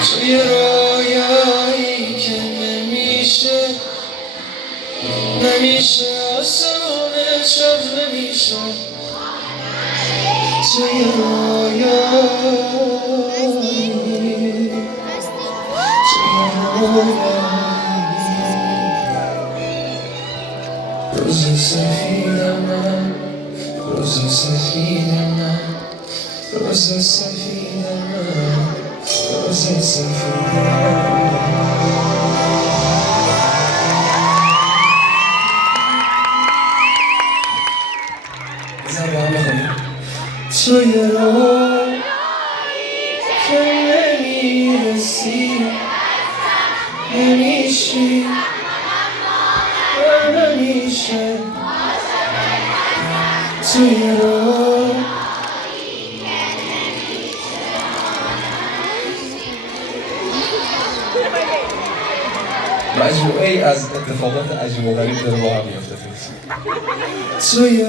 توی رویایی که نمیشه آسمون شب نمیشه توی رویایی روز سفیدم من روز سفیدم من روز سفیدم من روز سفیدم توی رویایی که نمیرسی نمیشی نمیشه توی مجموعه از اتفاقات عجیب و غریب داره با هم میفته. توی